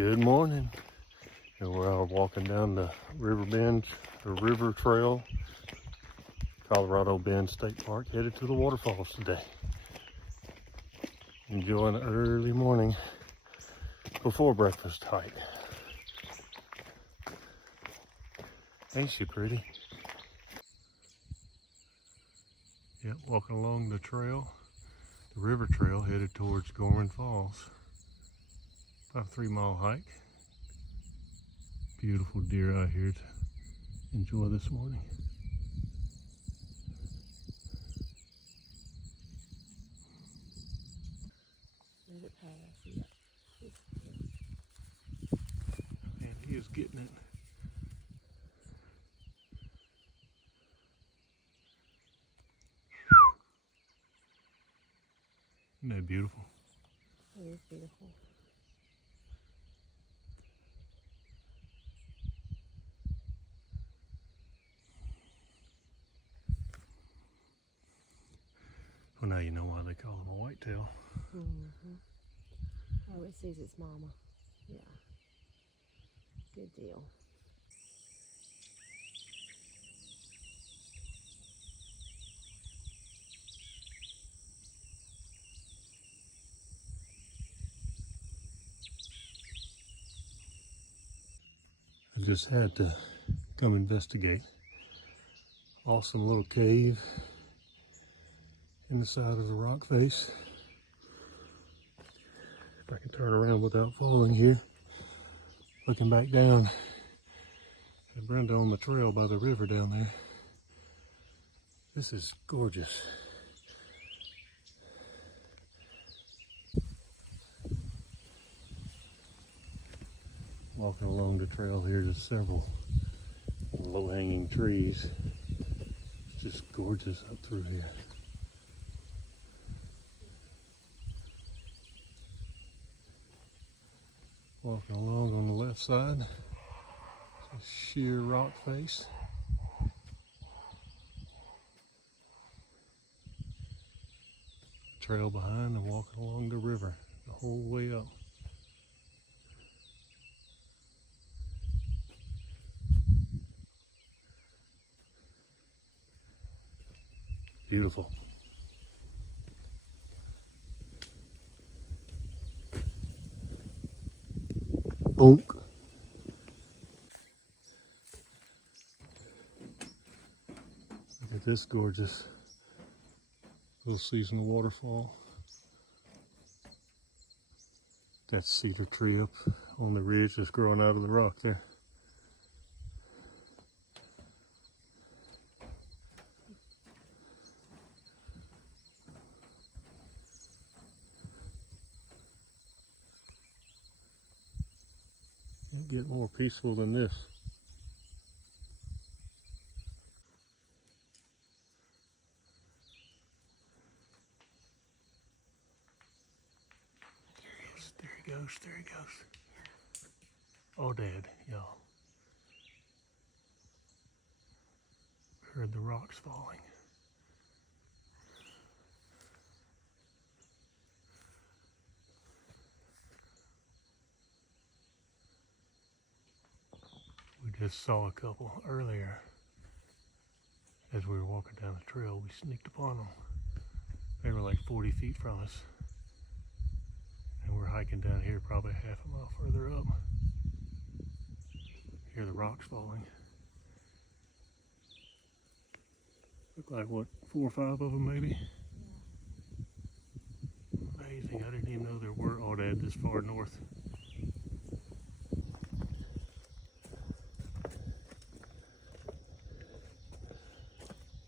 Good morning. And we're out walking down the river bend, or river trail, Colorado Bend State Park, headed to the waterfalls today. Enjoying an early morning before breakfast hike. Ain't she pretty? Yep, walking along the trail, the river trail headed towards Gorman Falls. About a 3-mile hike. Beautiful deer out here to enjoy this morning. Man, he is getting it. Isn't that beautiful? It is beautiful. Well, now you know why they call him a whitetail. Oh, it sees its mama. Yeah. Good deal. I just had to come investigate. Awesome little cave in the side of the rock face. If I can turn around without falling here. Looking back down at Brenda on the trail by the river down there. This is gorgeous. Walking along the trail here, just several low-hanging trees. It's just gorgeous up through here. Walking along on the left side, it's a sheer rock face. Trail behind and walking along the river the whole way up. Beautiful. Bonk. Look at this gorgeous little seasonal waterfall. That cedar tree up on the ridge that's growing out of the rock there. Can't get more peaceful than this. There he goes, there he goes. Oh, Dad, y'all. Heard the rocks falling. We just saw a couple earlier. As we were walking down the trail, we sneaked upon them. They were like 40 feet from us. And we're hiking down here probably half a mile further up. Hear the rocks falling. Look like what, 4 or 5 of them maybe? Amazing, I didn't even know there were all that this far north.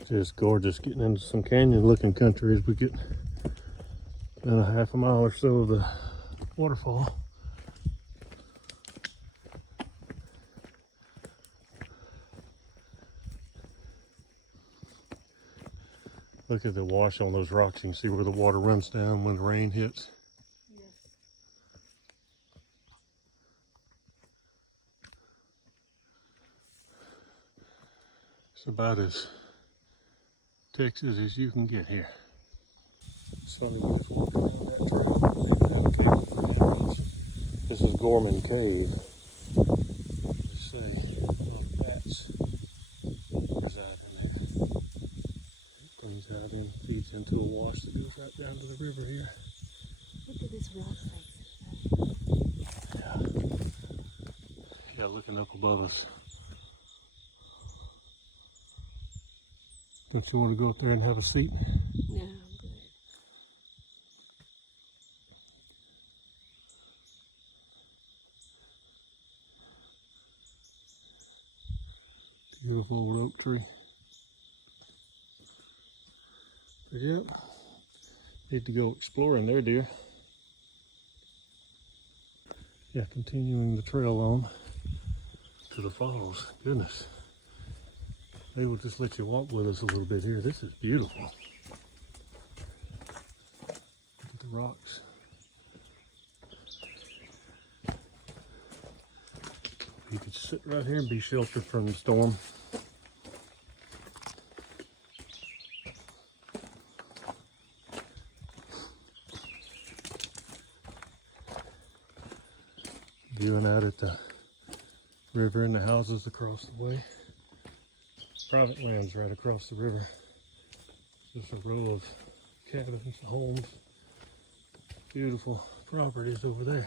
Just gorgeous, getting into some canyon looking country as we get about a half a mile or so of the waterfall. Look at the wash on those rocks. You can see where the water runs down when the rain hits. Yes. It's about as Texas as you can get here. So we just walking down that trail. This is Gorman Cave. Let's say a lot of bats reside in there. It brings out and feeds into a wash that goes right down to the river here. Look at this rock face. Yeah, looking up above us. Don't you want to go up there and have a seat? No, I'm good. Beautiful old oak tree. But yep, need to go exploring there, dear. Yeah, continuing the trail on to the falls. Goodness. Maybe we'll just let you walk with us a little bit here. This is beautiful. Look at the rocks. You could sit right here and be sheltered from the storm. Viewing out at the river and the houses across the way. Private lands right across the river. Just a row of cabins, homes, beautiful properties over there.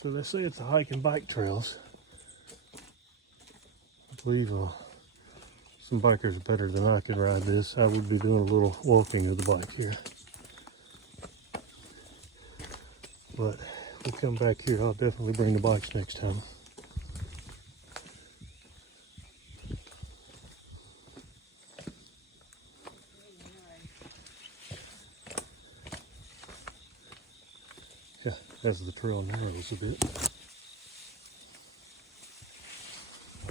So they say it's a hike and bike trails. I believe some bikers better than I can ride this. I would be doing a little walking of the bike here. But we'll come back here. I'll definitely bring the bikes next time. Yeah, as the trail narrows a bit.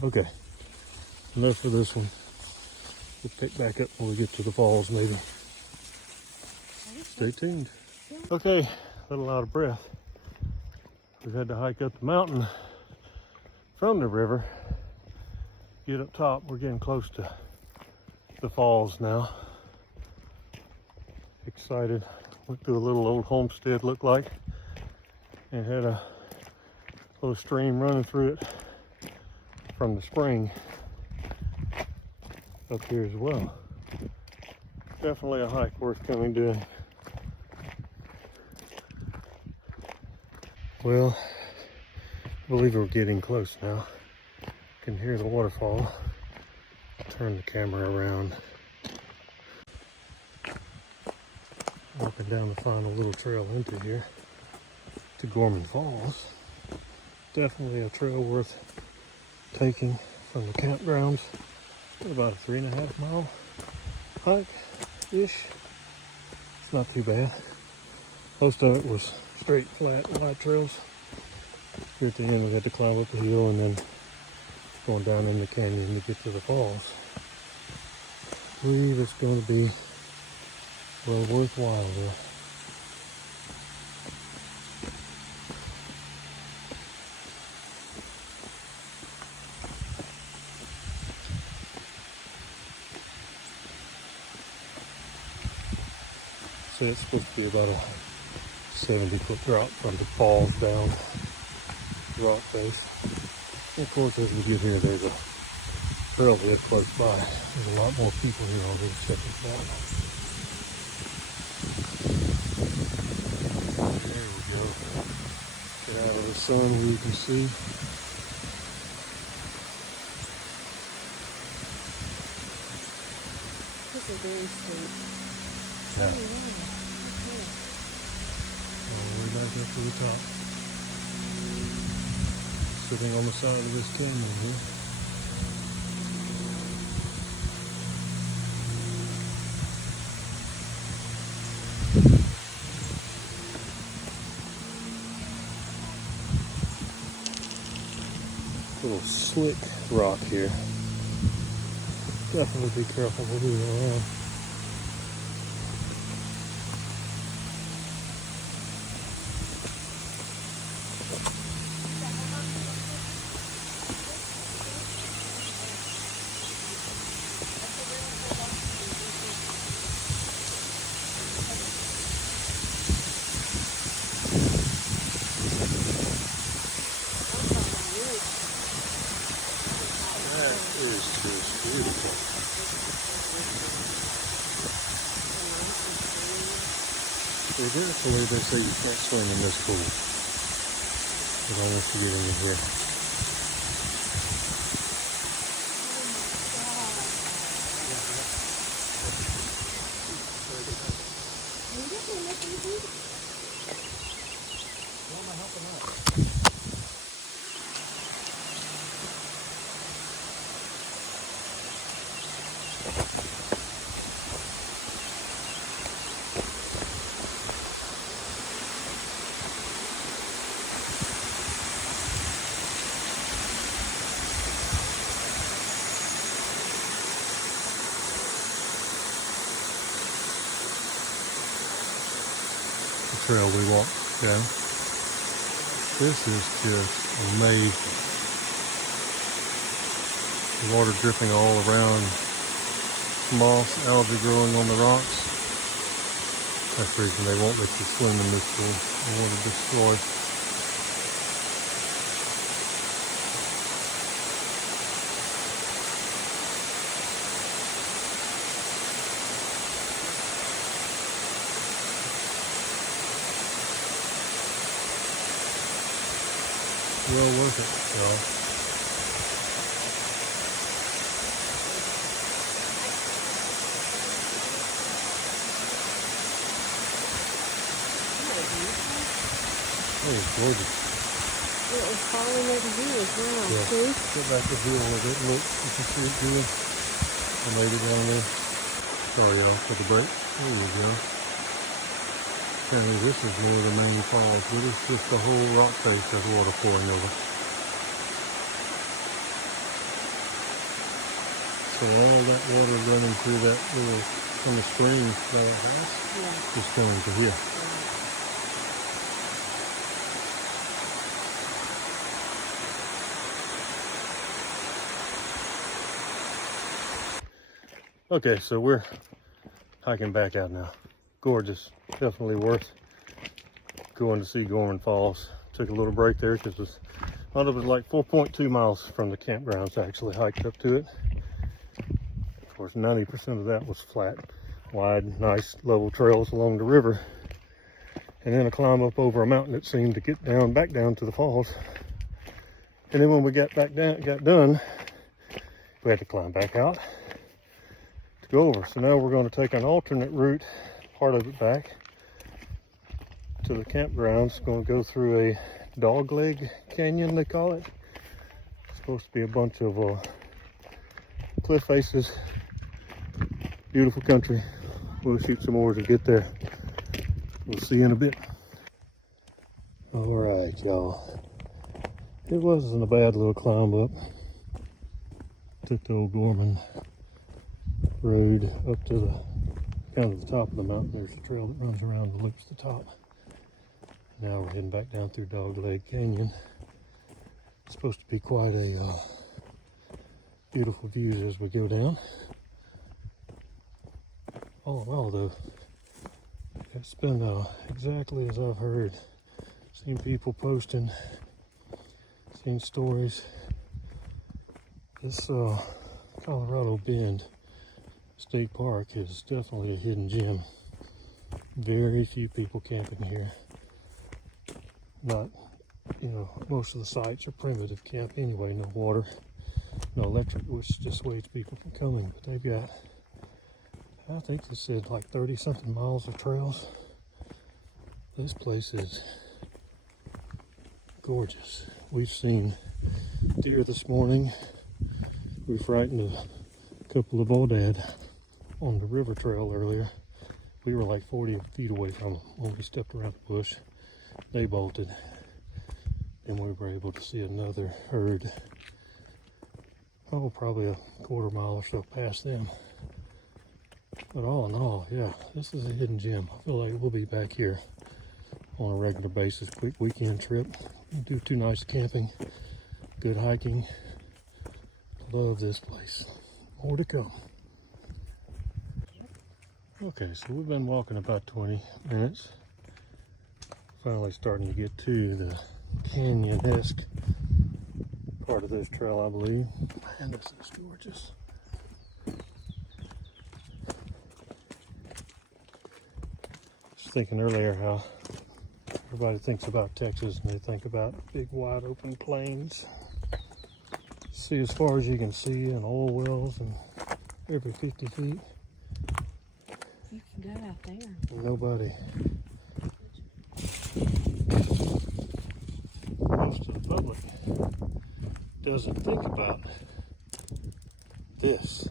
Okay, enough for this one. We'll pick back up when we get to the falls, maybe. Stay tuned. Okay, a little out of breath. We've had to hike up the mountain from the river. Get up top, we're getting close to the falls now. Excited. Went through a little old homestead, looked like, and had a little stream running through it from the spring up here as well. Definitely a hike worth coming doing. Well, I believe we're getting close now. Can hear the waterfall. Turn the camera around. Walking down the final little trail into here to Gorman Falls. Definitely a trail worth taking from the campgrounds. About a 3.5 mile hike-ish. It's not too bad. Most of it was straight, flat, wide trails. Here at the end we had to climb up a hill and then going down in the canyon to get to the falls. I believe it's going to be well worthwhile though. So it's supposed to be about a 70-foot drop from the falls down the rock face. And of course, as we get here, there's a trailhead close by. There's a lot more people here already checking it out. There we go. Get out of the sun where you can see. This is very sweet. Yeah. Oh, wow. All the way back up to the top. Sitting on the side of this canyon here. little slick rock here. Definitely be careful moving around. That is just beautiful. Traditionally, they say you can't swim in this pool. But once you get in here. The trail we walked down. This is just amazing. The water dripping all around, moss, algae growing on the rocks. That's the reason they won't let you swim in this pool. They want to destroy. Well worth it, y'all. Oh, it's gorgeous. It was falling over here as well. Yeah. See? Get back to view a little bit. Look, you can see it doing. I made it down there. Sorry, y'all, for the break. There we go. Apparently this is one of the main falls, but it's just the whole rock face has water pouring over. So all that water running through that little, from the stream that it has, is going to here. Okay, so we're hiking back out now. Gorgeous, definitely worth going to see Gorman Falls. Took a little break there because it was like 4.2 miles from the campgrounds. Actually hiked up to it. Of course, 90% of that was flat, wide, nice level trails along the river, and then a climb up over a mountain that seemed to get down, back down to the falls. And then when we got back down, got done, we had to climb back out to go over. So now we're going to take an alternate route, part of it back to the campgrounds. Going to go through a dogleg canyon, they call it. It's supposed to be a bunch of cliff faces. Beautiful country. We'll shoot some more as we get there. We'll see you in a bit. All right, y'all. It wasn't a bad little climb up. Took the old Gorman road up to the kind of the top of the mountain. There's a trail that runs around and loops the top. Now we're heading back down through Dogleg Canyon. It's supposed to be quite a beautiful views as we go down. All in all, though, it's been exactly as I've heard. Seen people posting, seen stories. This Colorado Bend State Park is definitely a hidden gem. Very few people camping here. Not, most of the sites are primitive camp anyway. No water, no electric, which dissuades people from coming. But they've got, I think they said like 30 something miles of trails. This place is gorgeous. We've seen deer this morning. We frightened a couple of aoudad on the river trail earlier. We were like 40 feet away from them when we stepped around the bush. They bolted, and we were able to see another herd Oh, probably a quarter mile or so past them. But all in all, yeah, this is a hidden gem. I feel like we'll be back here on a regular basis. Quick weekend trip. Do 2 nights of camping, good hiking. Love this place. More to come. Okay, so we've been walking about 20 minutes. Finally starting to get to the canyon-esque part of this trail, I believe. Man, this is gorgeous. Just thinking earlier how everybody thinks about Texas and they think about big wide open plains. See as far as you can see, and oil wells and every 50 feet. You can go out there. Nobody. Most of the public doesn't think about this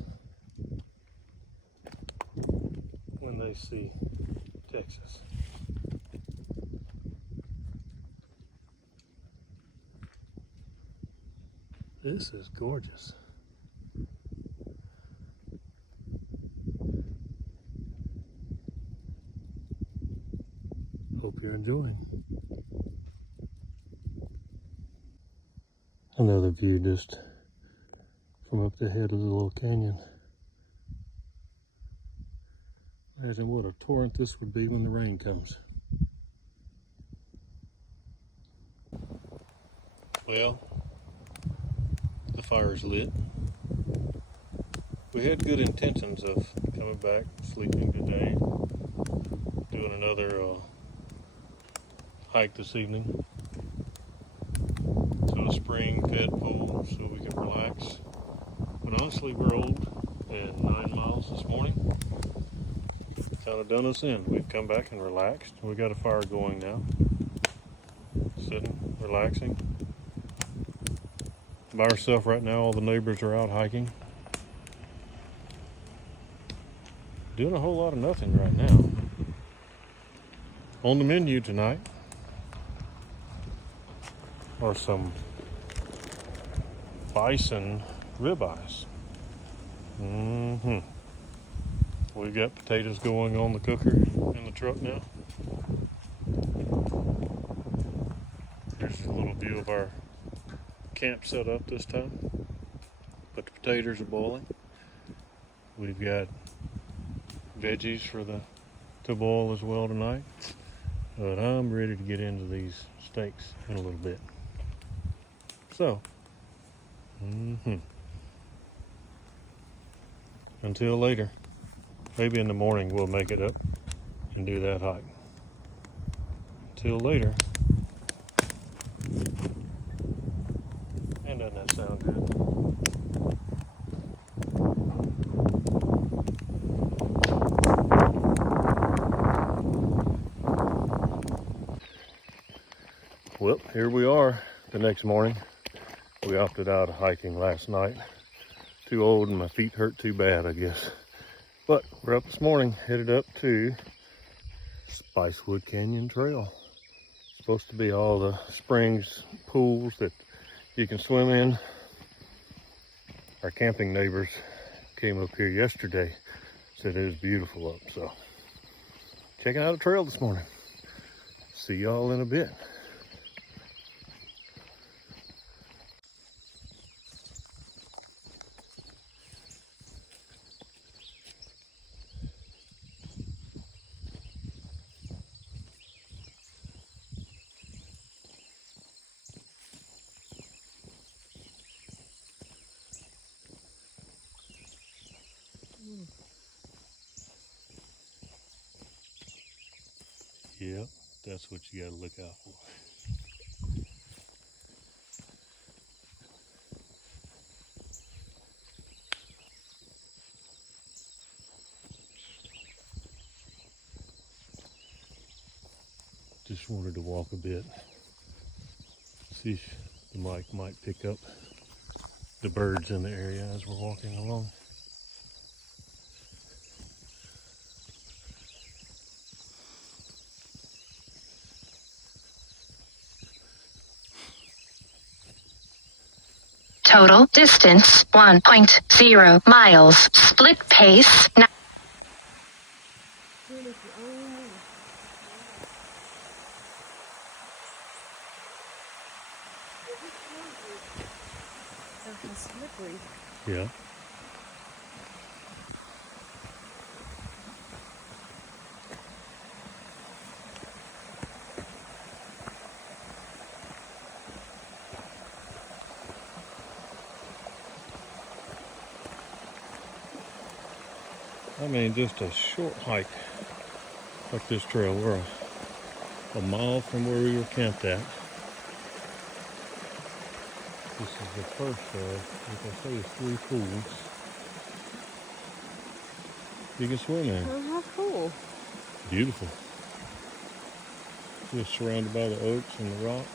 when they see Texas. This is gorgeous. Hope you're enjoying. Another view just from up the head of the little canyon. Imagine what a torrent this would be when the rain comes. Well, the fire's lit. We had good intentions of coming back, sleeping today, doing another hike this evening to a spring-fed pool so we could relax. But honestly, we're old, and 9 miles this morning kind of done us in. We've come back and relaxed. We got a fire going now. Sitting, relaxing. By ourselves right now, all the neighbors are out hiking. Doing a whole lot of nothing right now. On the menu tonight are some bison ribeyes. We've got potatoes going on the cooker in the truck now. Here's a little view of our camp set up this time. But the potatoes are boiling. We've got veggies to boil as well tonight. But I'm ready to get into these steaks in a little bit. So, until later. Maybe in the morning we'll make it up and do that hike. Until later. And doesn't that sound good? Well, here we are the next morning. We opted out of hiking last night. Too old and my feet hurt too bad, I guess. But we're up this morning, headed up to Spicewood Canyon Trail. Supposed to be all the springs, pools that you can swim in. Our camping neighbors came up here yesterday, said it was beautiful up, so checking out a trail this morning. See y'all in a bit. Yep, that's what you gotta look out for. Just wanted to walk a bit, see if the mic might pick up the birds in the area as we're walking along. Total distance 1.0 miles. Split pace. Slippery. Yeah. I mean, just a short hike up this trail. We're a mile from where we were camped at. This is the first of, like I say, 3 pools you can swim in. Oh, how cool. Beautiful. Just surrounded by the oaks and the rocks.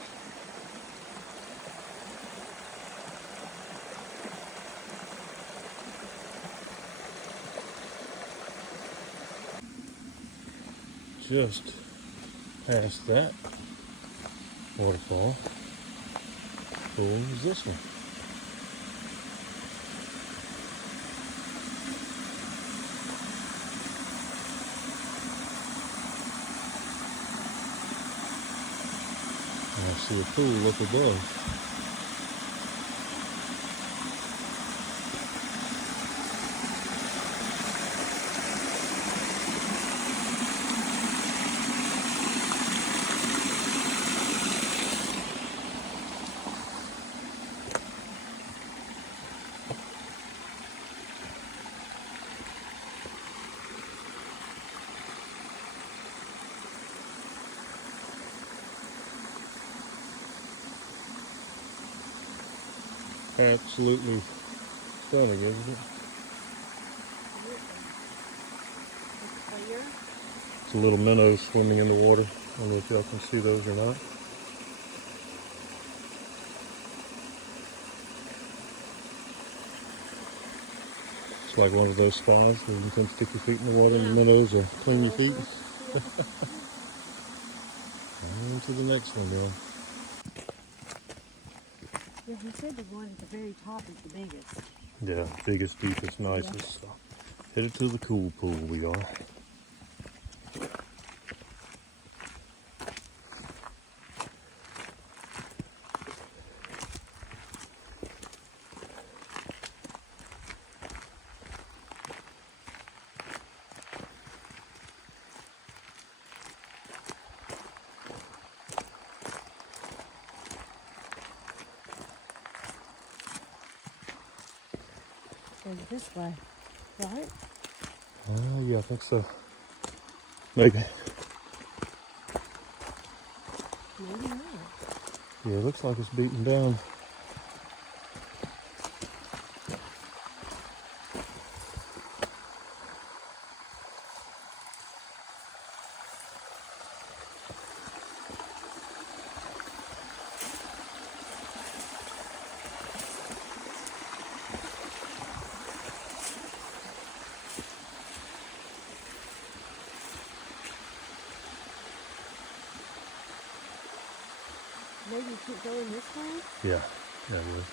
Just past that waterfall pool is this one. And I see a pool up above. Absolutely stunning, isn't it? Clear. It's a little minnow swimming in the water. I don't know if y'all can see those or not. It's like one of those spas where you can stick your feet in the water and the minnows will clean your feet. On to the next one, girl. Yeah, he said the one at the very top is the biggest. Yeah, biggest, deepest, nicest. So headed to the cool pool we are. Goes this way, right? Yeah, I think so. Maybe. Maybe not. Yeah, it looks like it's beaten down. Maybe keep going this way? Yeah, yeah, it is.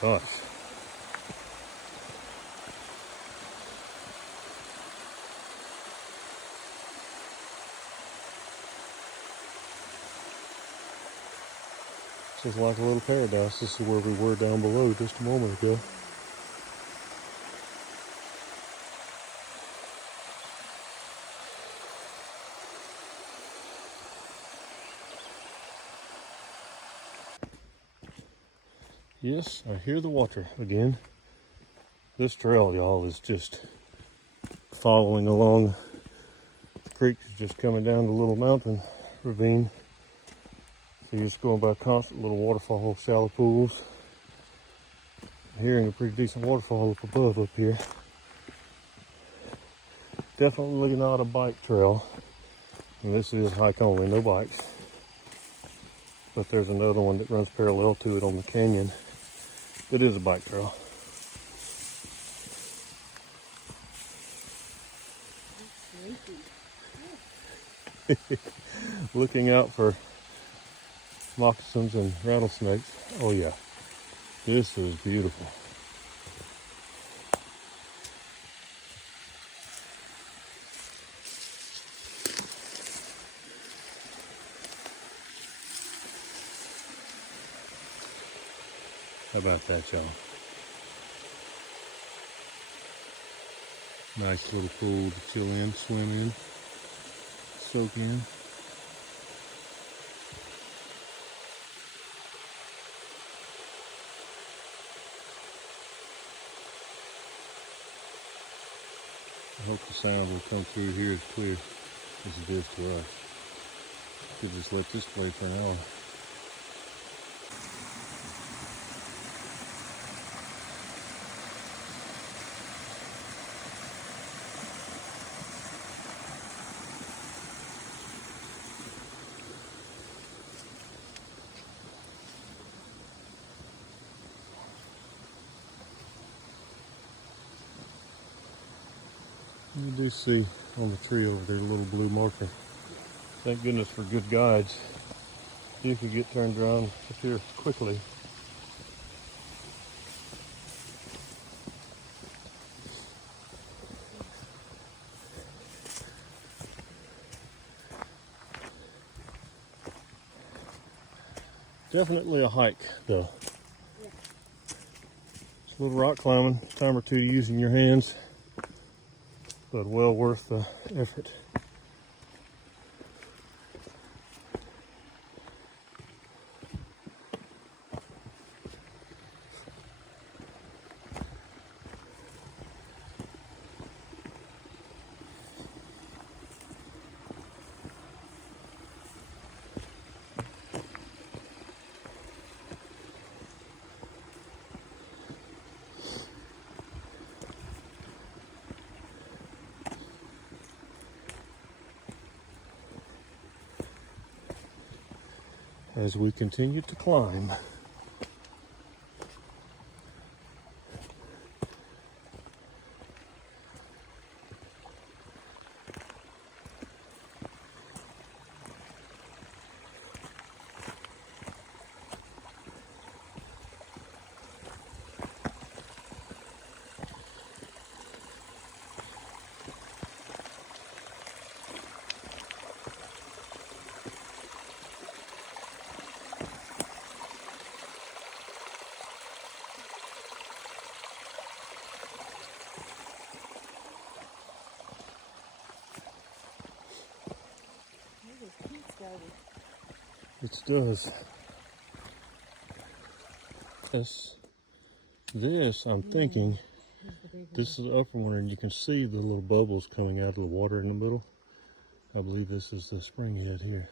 Gosh. This is like a little paradise. This is where we were down below just a moment ago. Yes, I hear the water again. This trail, y'all, is just following along creek is just coming down the little mountain ravine. So you're just going by constant little waterfall, shallow pools. Hearing a pretty decent waterfall up above up here. Definitely not a bike trail. And this is hike only, no bikes. But there's another one that runs parallel to it on the canyon. It is a bike trail. Looking out for moccasins and rattlesnakes. Oh yeah, this is beautiful. How about that, y'all? Nice little pool to chill in, swim in, soak in. I hope the sound will come through here as clear as it is to us. Could just let this play for an hour. You do see on the tree over there a little blue marker. Thank goodness for good guides. You could get turned around up here quickly. Definitely a hike though. It's a little rock climbing, time or two using your hands, but well worth the effort. As we continue to climb. It does. This, I'm thinking, this is the upper one, and you can see the little bubbles coming out of the water in the middle. I believe this is the spring head here.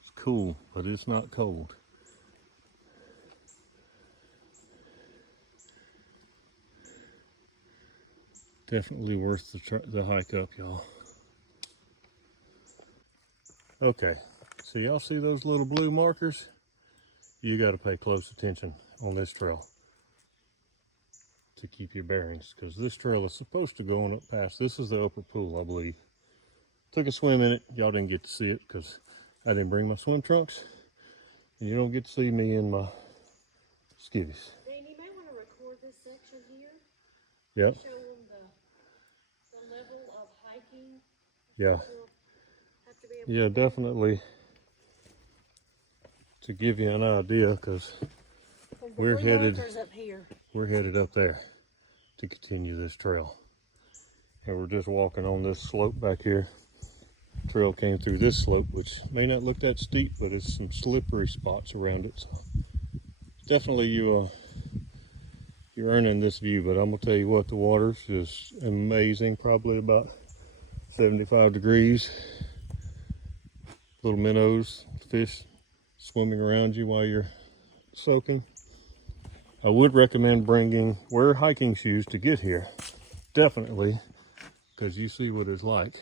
It's cool, but it's not cold. Definitely worth the hike up, y'all. Okay, so y'all see those little blue markers? You got to pay close attention on this trail to keep your bearings, because this trail is supposed to go on up past. This is the upper pool, I believe. Took a swim in it. Y'all didn't get to see it because I didn't bring my swim trunks, and you don't get to see me in my skivvies. Dan, you may want to record this section here. Yep. Show them the level of hiking. Yeah. We'll have to be able Yeah, definitely. To give you an idea, because we're headed up here. we're headed up there to continue this trail. And we're just walking on this slope back here. Trail came through this slope, which may not look that steep, but it's some slippery spots around it. So definitely you're earning this view. But I'm gonna tell you what, the water's just amazing. Probably about 75 degrees. Little minnows, fish swimming around you while you're soaking. I would recommend wear hiking shoes to get here, definitely, because you see what it's like.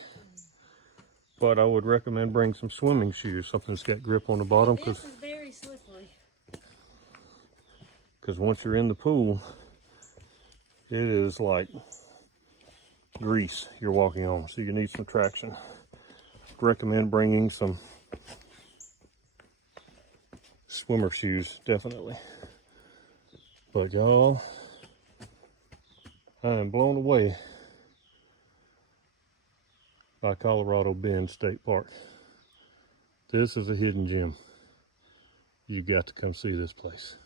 But I would recommend bring some swimming shoes, something that's got grip on the bottom, This is very slippery. Because once you're in the pool, it is like grease you're walking on, so you need some traction. Recommend bringing some swimmer shoes, definitely. But y'all, I am blown away by Colorado Bend State Park. This is a hidden gem. You got to come see this place.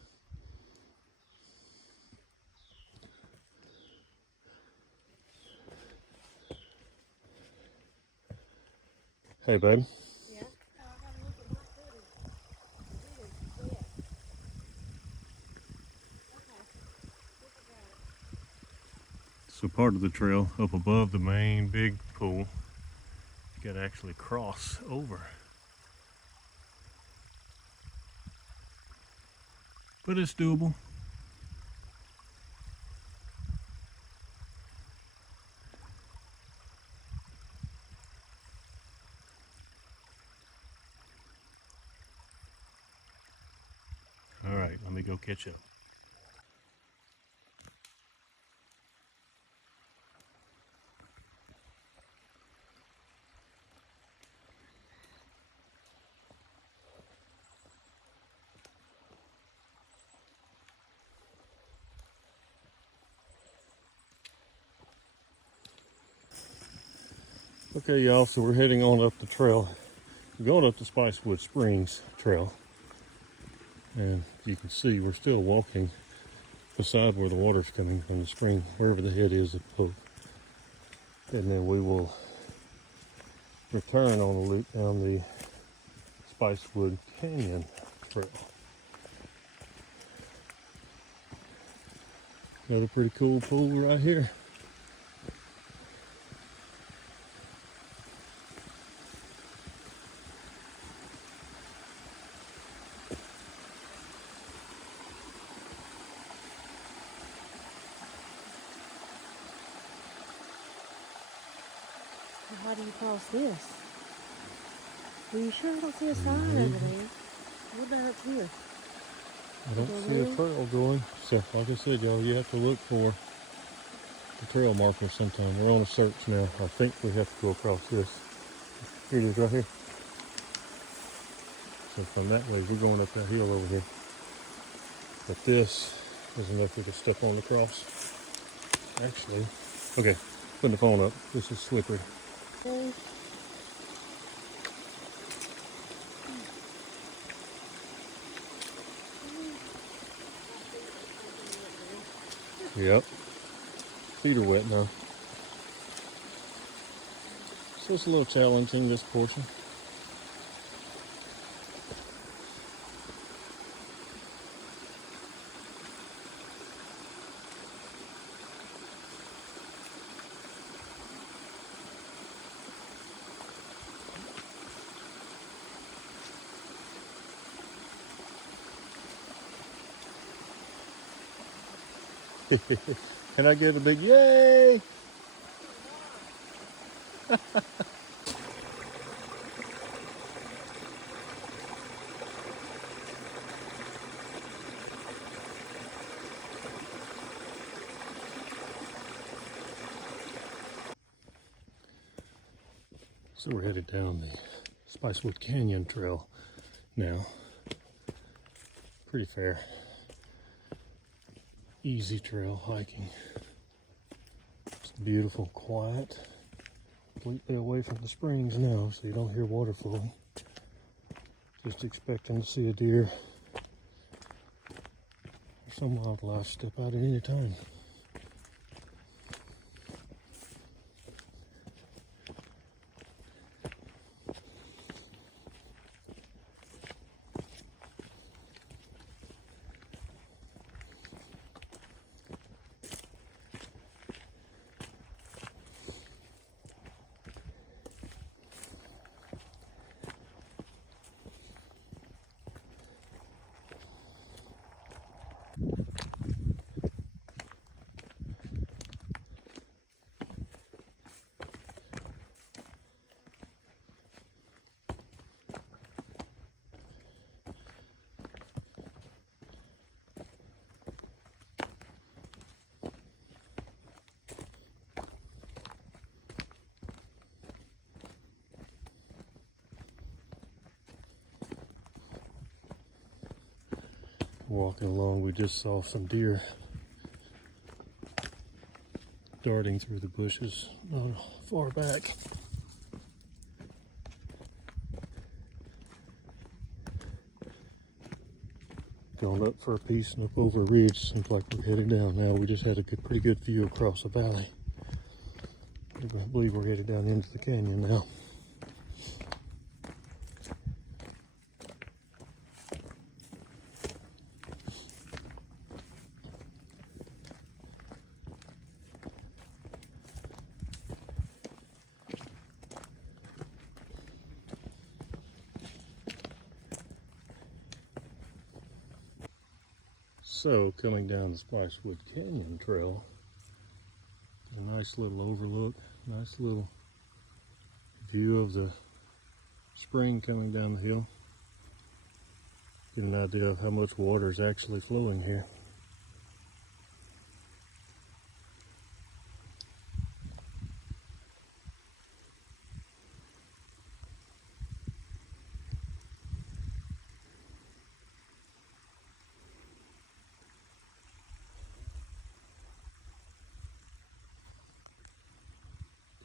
Hey, babe. Yeah. Oh, I gotta look at my footage. It is wet. Okay. Look at that. So part of the trail up above the main big pool, you got to actually cross over. But it's doable. All right, let me go catch up. Okay, y'all, so we're heading on up the trail. We're going up the Spicewood Springs Trail. And you can see we're still walking beside where the water's coming from the spring, wherever the head is of the pool. And then we will return on the loop down the Spicewood Canyon Trail. Another pretty cool pool right here. How do you cross this? Are you sure I don't see a sign over there? What about up here? I don't see a trail going. So, like I said, y'all, you have to look for the trail markers sometime. We're on a search now. I think we have to go across this. Here it is right here. So from that way, we're going up that hill over here. But this is enough for you to step on the cross. Actually, okay, putting the phone up. This is slippery. Okay. Yep. Feet are wet now. So it's a little challenging, this portion. Can I get a big yay? So we're headed down the Spicewood Canyon Trail now. Pretty fair. Easy trail hiking. It's beautiful, quiet. Completely away from the springs now, so you don't hear water flowing. Just expecting to see a deer or some wildlife step out at any time. Walking along, we just saw some deer darting through the bushes not far back. Going up for a piece and up over a ridge. Seems like we're headed down now. We just had a pretty good view across the valley. I believe we're headed down into the canyon now. So, coming down the Spicewood Canyon Trail, a nice little overlook, nice little view of the spring coming down the hill. Get an idea of how much water is actually flowing here.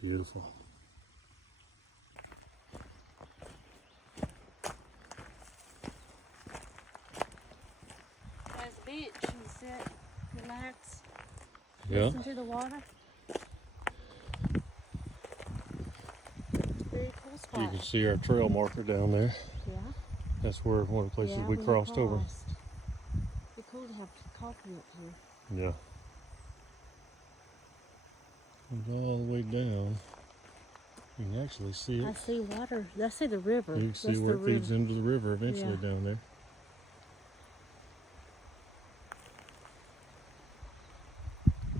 Beautiful. There's a beach. You can sit, relax, Yeah. listen to the water. It's a very cool spot. You can see our trail marker down there. Yeah. That's where one of the places we we crossed over. It'd be cool to have coffee up here. Yeah. Comes all the way down. You can actually see I it. see water. I see the river. You can see That's where the it feeds river. into the river eventually Yeah. down there.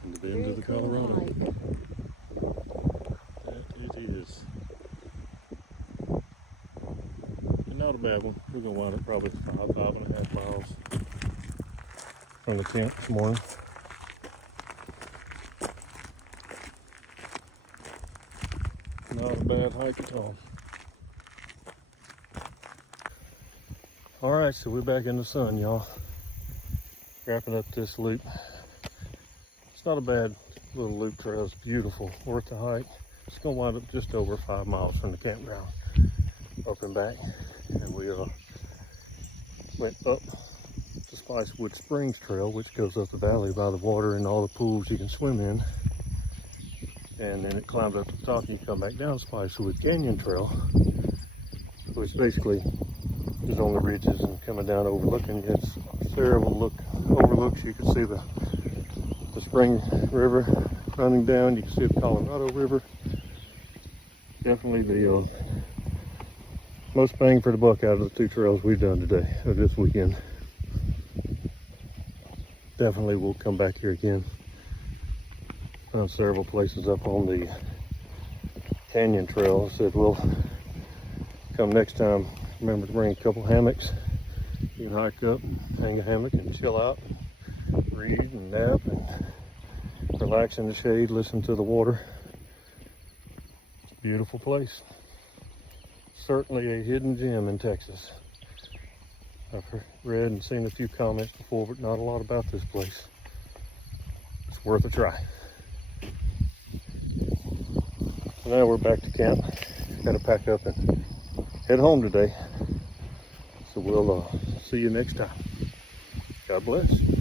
And the bend Very of the cool Colorado. hike. That it is. And not a bad one. We're going to wind up probably 5.5 miles from the camp this morning. Not a bad hike at all. Alright, so we're back in the sun, y'all. Wrapping up this loop. It's not a bad little loop trail. It's beautiful, worth the hike. It's going to wind up just over 5 miles from the campground, up and back. And we went up the Spicewood Springs Trail, which goes up the valley by the water and all the pools you can swim in. And then it climbs up to the top and you come back down Spicewood Canyon Trail, which basically is on the ridges and coming down overlooking. It's several overlooks. You can see the Spring River running down. You can see the Colorado River. Definitely the most bang for the buck out of the two trails we've done today, or this weekend. Definitely we'll come back here again. Found several places up on the canyon trail. Said we'll come next time. Remember to bring a couple hammocks. You can hike up and hang a hammock and chill out, and read and nap and relax in the shade, listen to the water. It's a beautiful place. Certainly a hidden gem in Texas. I've read and seen a few comments before, but not a lot about this place. It's worth a try. So now we're back to camp. Gotta pack up and head home today. So we'll see you next time. God bless.